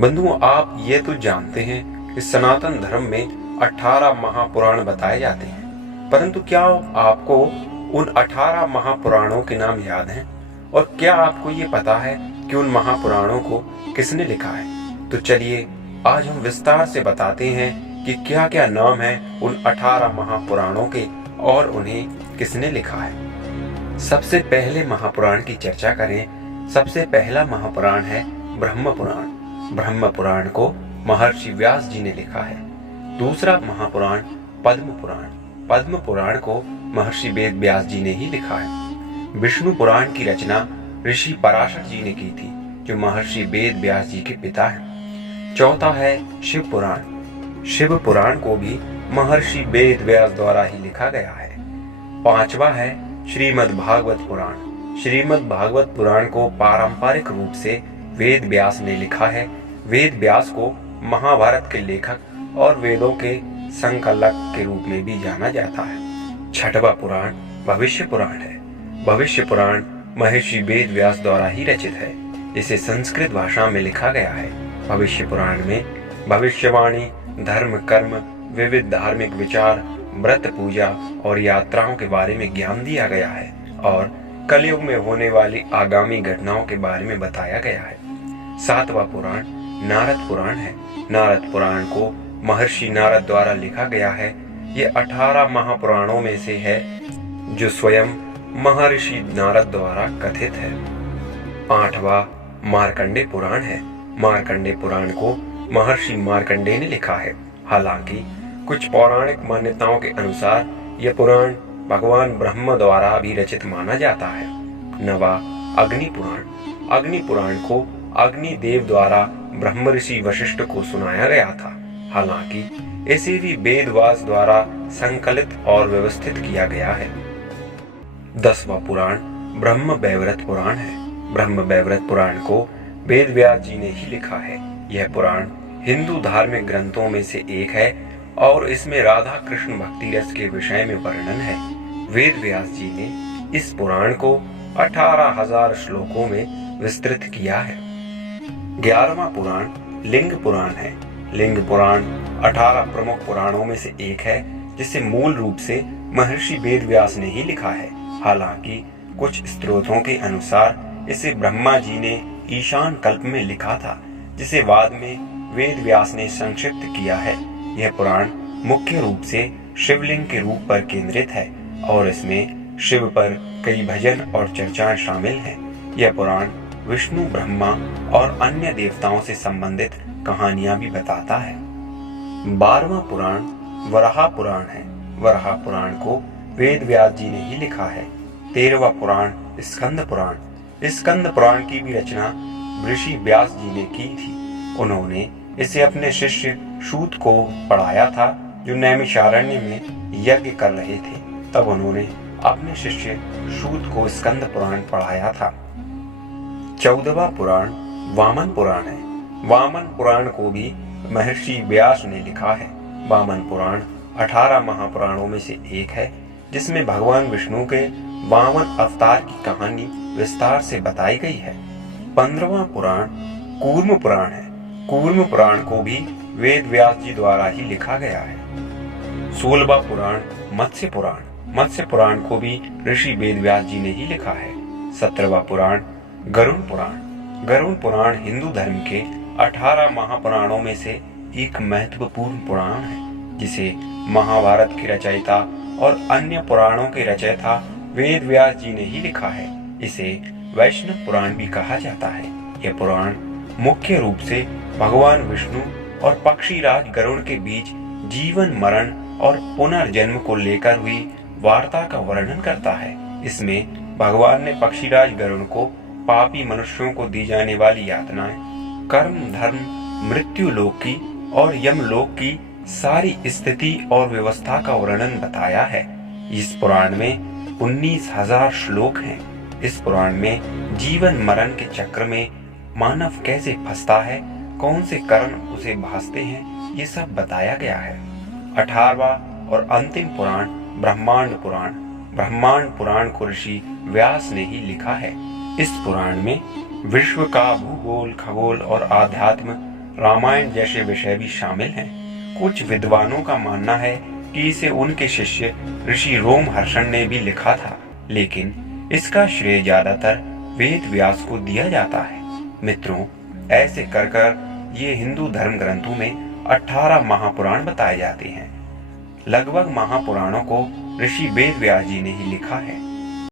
बंधुओं, आप ये तो जानते हैं कि सनातन धर्म में 18 महापुराण बताए जाते हैं, परंतु क्या आपको उन 18 महापुराणों के नाम याद हैं? और क्या आपको ये पता है कि उन महापुराणों को किसने लिखा है? तो चलिए आज हम विस्तार से बताते हैं कि क्या क्या नाम है उन 18 महापुराणों के और उन्हें किसने लिखा है। सबसे पहले महापुराण की चर्चा करें। सबसे पहला महापुराण है ब्रह्म पुराण। ब्रह्म पुराण को महर्षि व्यास जी ने लिखा है। दूसरा महापुराण पद्म पुराण। पद्म पुराण को महर्षि वेद व्यास जी ने ही लिखा है। विष्णु पुराण की रचना ऋषि पराशर जी ने की थी, जो महर्षि वेद व्यास जी के पिता हैं। चौथा है शिव पुराण। शिव पुराण को भी महर्षि वेद व्यास द्वारा ही लिखा गया है। पांचवा है श्रीमद् भागवत पुराण। श्रीमद् भागवत पुराण को पारंपरिक रूप से वेद व्यास ने लिखा है। वेद व्यास को महाभारत के लेखक और वेदों के संकलक के रूप में भी जाना जाता है। छठवां पुराण भविष्य पुराण है। भविष्य पुराण महर्षि वेद व्यास द्वारा ही रचित है। इसे संस्कृत भाषा में लिखा गया है। भविष्य पुराण में भविष्यवाणी, धर्म, कर्म, विविध धार्मिक विचार, व्रत, पूजा और यात्राओं के बारे में ज्ञान दिया गया है और कलयुग में होने वाली आगामी घटनाओं के बारे में बताया गया है। सातवां पुराण नारद पुराण है। नारद पुराण को महर्षि नारद द्वारा लिखा गया है। ये 18 महापुराणों में से है जो स्वयं महर्षि नारद द्वारा कथित है। आठवां मार्कंडेय पुराण है। मार्कंडेय पुराण को महर्षि मार्कंडेय ने लिखा है। हालांकि कुछ पौराणिक मान्यताओं के अनुसार यह पुराण भगवान ब्रह्मा द्वारा भी रचित माना जाता है। नवा अग्नि पुराण। अग्नि पुराण को अग्नि देव द्वारा ब्रह्म ऋषि वशिष्ठ को सुनाया गया था। हालांकि इसे भी वेद व्यास द्वारा संकलित और व्यवस्थित किया गया है। 10वां पुराण ब्रह्म वैवर्त पुराण है। ब्रह्म वैवर्त पुराण को वेद व्यास जी ने ही लिखा है। यह पुराण हिंदू धार्मिक ग्रंथों में से एक है और इसमें राधा कृष्ण भक्ति रस के विषय में वर्णन है। वेद व्यास जी ने इस पुराण को 18,000 श्लोकों में विस्तृत किया है। 11वां पुराण लिंग पुराण है। लिंग पुराण 18 प्रमुख पुराणों में से एक है, जिसे मूल रूप से महर्षि वेद व्यास ने ही लिखा है। हालांकि कुछ स्त्रोतों के अनुसार इसे ब्रह्मा जी ने ईशान कल्प में लिखा था, जिसे बाद में वेद व्यास ने संक्षिप्त किया है। यह पुराण मुख्य रूप से शिवलिंग के रूप पर केंद्रित है और इसमें शिव पर कई भजन और चर्चाएं शामिल हैं। यह पुराण विष्णु, ब्रह्मा और अन्य देवताओं से संबंधित कहानियां भी बताता है। 12वां पुराण वराह पुराण है। वराह पुराण को वेद व्यास जी ने ही लिखा है। 13वां पुराण स्कंद पुराण। स्कंद पुराण की भी रचना ऋषि व्यास जी ने की थी। उन्होंने इसे अपने शिष्य सूत को पढ़ाया था, जो नैमिषारण्य में यज्ञ कर रहे थे। तब उन्होंने अपने शिष्य सूत को स्कंद पुराण पढ़ाया था। 14वां पुराण वामन पुराण है। वामन पुराण को भी महर्षि व्यास ने लिखा है। वामन पुराण 18 महापुराणों में से एक है, जिसमें भगवान विष्णु के वामन अवतार की कहानी विस्तार से बताई गई है। 15वां पुराण कूर्म पुराण है। कूर्म पुराण को भी वेद व्यास जी द्वारा ही लिखा गया है। 16वां पुराण मत्स्य पुराण। मत्स्य पुराण को भी ऋषि वेद व्यास जी ने ही लिखा है। 17वां पुराण गरुड़ पुराण। गरुड़ पुराण हिंदू धर्म के 18 महापुराणों में से एक महत्वपूर्ण पुराण है, जिसे महाभारत की रचयिता और अन्य पुराणों के रचयिता वेद व्यास जी ने ही लिखा है। इसे वैष्णव पुराण भी कहा जाता है। यह पुराण मुख्य रूप से भगवान विष्णु और पक्षीराज गरुड़ के बीच जीवन, मरण और पुनर्जन्म को लेकर हुई वार्ता का वर्णन करता है। इसमें भगवान ने पक्षीराज गरुड़ को पापी मनुष्यों को दी जाने वाली यातनाएं, कर्म, धर्म, मृत्यु लोक की और यम लोक की सारी स्थिति और व्यवस्था का वर्णन बताया है। इस पुराण में 19,000 श्लोक हैं। इस पुराण में जीवन मरण के चक्र में मानव कैसे फंसता है, कौन से कर्म उसे भासते हैं, ये सब बताया गया है। 18वां और अंतिम पुराण ब्रह्मांड पुराण। ब्रह्मांड पुराण को ऋषि व्यास ने ही लिखा है। इस पुराण में विश्व का भूगोल, खगोल और आध्यात्म रामायण जैसे विषय भी शामिल हैं। कुछ विद्वानों का मानना है कि इसे उनके शिष्य ऋषि रोमहर्षण ने भी लिखा था, लेकिन इसका श्रेय ज्यादातर वेद व्यास को दिया जाता है। मित्रों, ऐसे कर कर ये हिंदू धर्म ग्रंथों में 18 महापुराण बताए जाते हैं। लगभग महापुराणों को ऋषि वेद व्यास जी ने ही लिखा है।